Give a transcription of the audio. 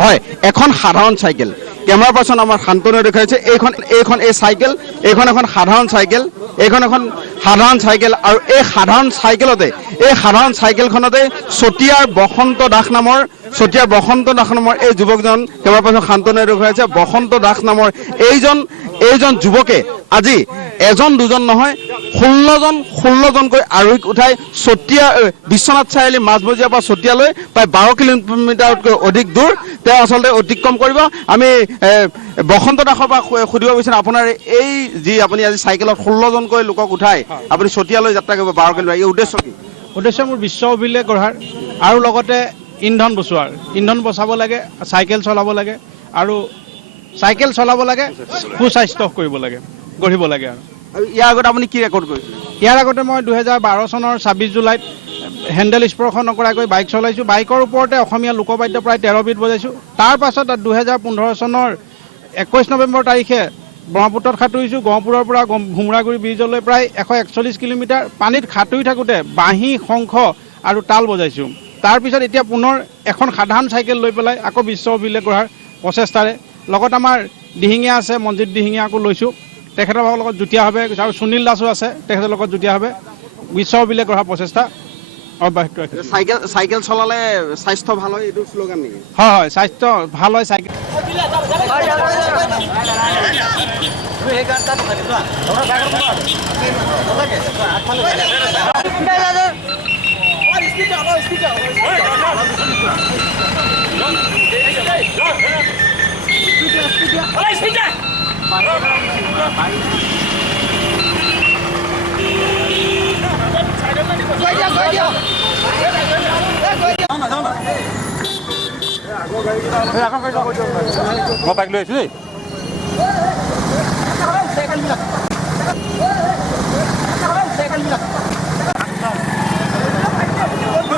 হয় এখন সাধাৰণ চাইকেল কেমেৰা পাৰ্চন আমাৰ শান্তনুৱে দেখুৱাইছে এইখন চাইকেল এইখন এখন সাধাৰণ চাইকেল এইখন এখন সাধাৰণ চাইকেল আৰু এই সাধাৰণ চাইকেলখনতে চতিয়াৰ বসন্ত দাস নামৰ এই যুৱকজন কেমেৰা পাৰ্চন শান্তনুৱে দেখুৱাইছে বসন্ত দাস নামৰ এইজন যুৱকে আজি এজন দুজন নহয় 16জনকৈ আৰোহীক উঠাই চতিয়া বিশ্বনাথ চাৰিআলি মাজমজিয়াৰ পৰা চতিয়ালৈ প্ৰায় 12 কিলোমিটাৰতকৈ অধিক দূৰ তেওঁ আচলতে অতিক্ৰম কৰিব আমি বসন্ত দাসৰ পৰা সুধিব বিচাৰিম আপোনাৰ এই যি আপুনি আজি চাইকেলত 16জনকৈ লোকক উঠাই আপুনি চতিয়ালৈ যাত্ৰা কৰিব 12 কিলোমিটাৰ এই উদ্দেশ্য কি উদ্দেশ্য মোৰ বিশ্ব অভিলেখ গঢ়াৰ আৰু লগতে ইন্ধন বচাব লাগে চাইকেল চলাব লাগে আৰু সুস্বাস্থ্য কৰিব লাগে গঢ়িব লাগে আৰু ইয়াৰ আগতে আপুনি কি ৰেকৰ্ড কৰিছিল ইয়াৰ আগতে মই 2012 চনৰ 26 জুলাইত হেণ্ডেল স্পৰ্শ নকৰাকৈ বাইক চলাইছোঁ বাইকৰ ওপৰতে অসমীয়া লোকবাদ্য প্ৰায় 13 বিধ বজাইছোঁ তাৰ পাছত 2015 চনৰ 21 নৱেম্বৰ তাৰিখে ব্ৰহ্মপুত্ৰত সাঁতুৰিছোঁ গহপুৰৰ পৰা ভুমৰাগুৰি ব্ৰিজলৈ প্ৰায় 141 কিলোমিটাৰ পানীত সাঁতুৰি থাকোঁতে বাঁহী শংখ আৰু তাল বজাইছোঁ তাৰপিছত এতিয়া পুনৰ এখন সাধাৰণ চাইকেল লৈ পেলাই আকৌ বিশ্ব অভিলেখ গঢ়াৰ প্ৰচেষ্টাৰে লগত আমাৰ দিহিঙীয়া আছে মনজিত দিহিঙীয়াকো লৈছোঁ তেখেতৰ লগত যুটীয়াভাৱে আৰু সুনীল দাসো আছে তেখেতৰ লগত যুটীয়াভাৱে বিশ্ব অভিলেখ গঢ়াৰ প্ৰচেষ্টা অব্যাহত ৰাখিছোঁ চাইকেল চলালে স্বাস্থ্য ভাল হয় এইটো শ্লোগান নেকি হয় স্বাস্থ্য ভাল হয় চাইকেল মই বাইক লৈ আহিছোঁ দেই